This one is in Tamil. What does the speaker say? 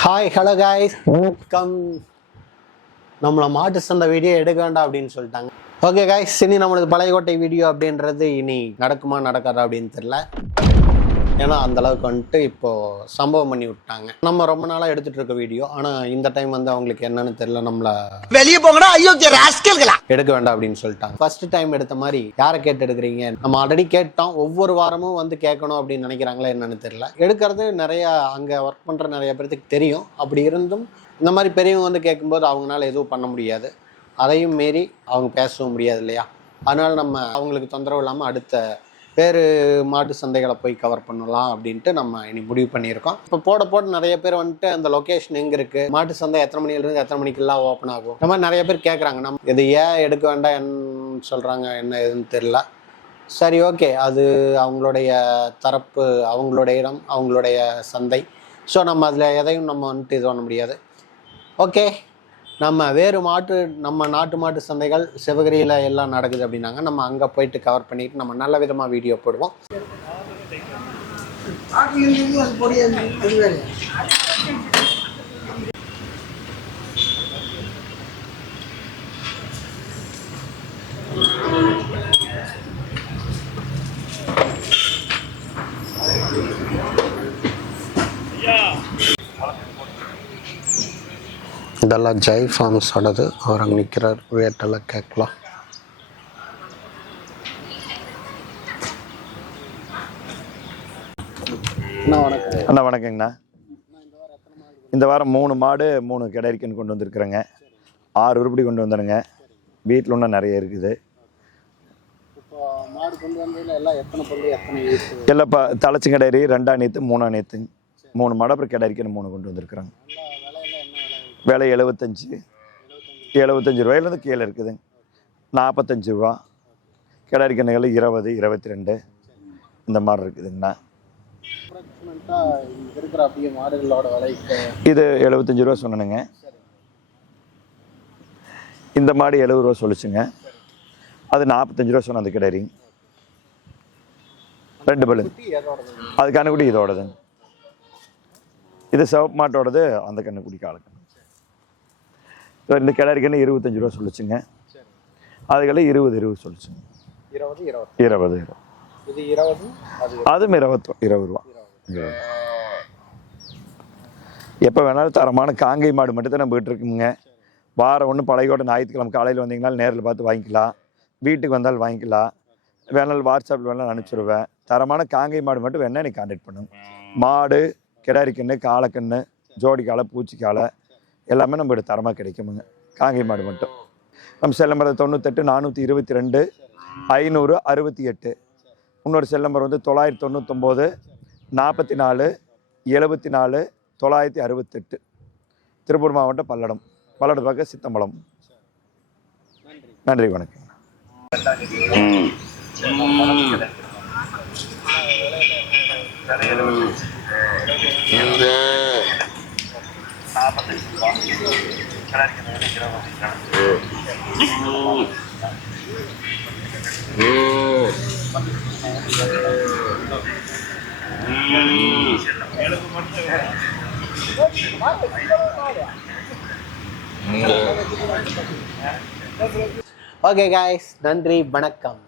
ஹாய் ஹலோ காய்ஸ், வணக்கம். நம்மளை மாட்டு சந்தை வீடியோ எடுக்க வேண்டாம் அப்படின்னு சொல்லிட்டாங்க. ஓகே காய்ஸ், இனி நம்மளுக்கு பழையகோட்டை வீடியோ அப்படின்றது இனி நடக்குமா நடக்காதா அப்படின்னு தெரியல. ஏன்னா அந்த அளவுக்கு வந்துட்டு இப்போ சம்பவம் பண்ணி விட்டாங்க. நம்ம ரொம்ப நாளாக எடுத்துட்டு இருக்க வீடியோ, ஆனால் இந்த டைம் வந்து அவங்களுக்கு என்னன்னு தெரியல, நம்மள வெளியே போங்கடா எடுக்க வேண்டாம் அப்படின்னு சொல்லிட்டாங்க. ஃபர்ஸ்ட் டைம் எடுத்த மாதிரி யாரை கேட்டு எடுக்கிறீங்க? நம்ம ஆல்ரெடி கேட்டோம், ஒவ்வொரு வாரமும் வந்து கேட்கணும் அப்படின்னு நினைக்கிறாங்களா என்னன்னு தெரியல. எடுக்கிறது நிறைய அங்கே ஒர்க் பண்ணுற நிறைய பேருக்கு தெரியும். அப்படி இருந்தும் இந்த மாதிரி பெரியவங்க வந்து கேட்கும்போது அவங்களால எதுவும் பண்ண முடியாது. அதையும் மீறி அவங்க பேசவும் முடியாது இல்லையா? அதனால நம்ம அவங்களுக்கு தொந்தரவு இல்லாமல் அடுத்த வேறு மாட்டு சந்தைகளை போய் கவர் பண்ணலாம் அப்படின்ட்டு நம்ம இனி முடிவு பண்ணியிருக்கோம். இப்போ போட நிறைய பேர் வந்துட்டு அந்த லொக்கேஷன் எங்கே இருக்குது, மாட்டு சந்தை எத்தனை மணிலேருந்து எத்தனை மணிக்கெல்லாம் ஓப்பன் ஆகும், இந்த மாதிரி நிறைய பேர் கேட்குறாங்க. நம்ம இது ஏன் எடுக்க வேண்டாம் என்ன சொல்கிறாங்க, என்ன எதுன்னு தெரியல. சரி, ஓகே, அது அவங்களுடைய தரப்பு, அவங்களுடைய இடம், அவங்களுடைய சந்தை. ஸோ நம்ம அதில் எதையும் நம்ம வந்துட்டு இது பண்ண முடியாது. ஓகே, நம்ம வேறு நம்ம நாட்டு மாட்டு சந்தைகள் சிவகிரியில் எல்லாம் நடக்குது அப்படின்னாங்க. நம்ம அங்கே போயிட்டு கவர் பண்ணிட்டு நம்ம நல்ல விதமாக வீடியோ போடுவோம். இதெல்லாம் ஜெய் ஃபார்ம்ஸோடது. அவர் அங்கே நிற்கிறார், ரேட்டெல்லாம் கேட்கலாம். அண்ணா வணக்கங்கண்ணா. இந்த வாரம் 3 மாடு 3 கிடரிக்கன்னு கொண்டு வந்திருக்கிறேங்க. 6 உருப்படி கொண்டு வந்துடுங்க. வீட்டில் இன்னும் நிறைய இருக்குது. எல்லாம் தலைச்சி கிடரி 2ஆம் நேற்று 3ஆம் நேற்று 3 மாடு, அப்புறம் கிடரிக்கன்னு 3 கொண்டு வந்திருக்குறாங்க. விலை 75 ரூபாயிலேருந்து கீழே இருக்குதுங்க. 45 ரூபா. கிடரிக்கன்னுகள் 20, 22 இந்த மாதிரி இருக்குதுங்கண்ணா. இது 75 ரூபா சொன்னேனுங்க. இந்த மாடு 70 ரூபா சொல்லிச்சுங்க. அது 45 ரூபா சொன்ன அந்த கிடரி. 2 பல்லு. அது கண்ணுக்குடி இதோடதுங்க. இது சிவப்பு மாட்டோடது, அந்த கண்ணுக்குடி காலக்கண்ணு. இந்த கிடரிக்கன்னு 25 ரூபா சொல்லிச்சுங்க. அதுக்கெல்லாம் 20 சொல்லிச்சுங்க. 20 அதுவும் 20 ரூபா. எப்போ வேணாலும் தரமான காங்கை மாடு மட்டும் தான் நம்ம வீட்டு இருக்குங்க. வாரம் ஒன்று பழையகோட்டை ஞாயிற்றுக்கிழமை காலையில் வந்தீங்கனாலும் நேரில் பார்த்து வாங்கிக்கலாம். வீட்டுக்கு வந்தாலும் வாங்கிக்கலாம். வேணாலும் வாட்ஸ்அப்பில் வேணாலும் அனுப்பிச்சிடுவேன். தரமான காங்கை மாடு மட்டும் வேணால் நீ கான்டாக்ட் பண்ணுங்க. மாடு, கிடாரிக்கண்ணு, காலக்கண்ணு, ஜோடி காலை, பூச்சி காலை எல்லாமே நம்ம தரமாக கிடைக்குமுங்க. காங்கை மாடு மட்டும். நம்ம செல் நம்பர் 98 422 568. இன்னொரு செல் நம்பர் வந்து 999 44 74 968. திருப்பூர் மாவட்டம் பல்லடம் பக்கம் சித்தம்பலம். நன்றி, வணக்கம். ஓகே காய்ஸ், நன்றி, வணக்கம்.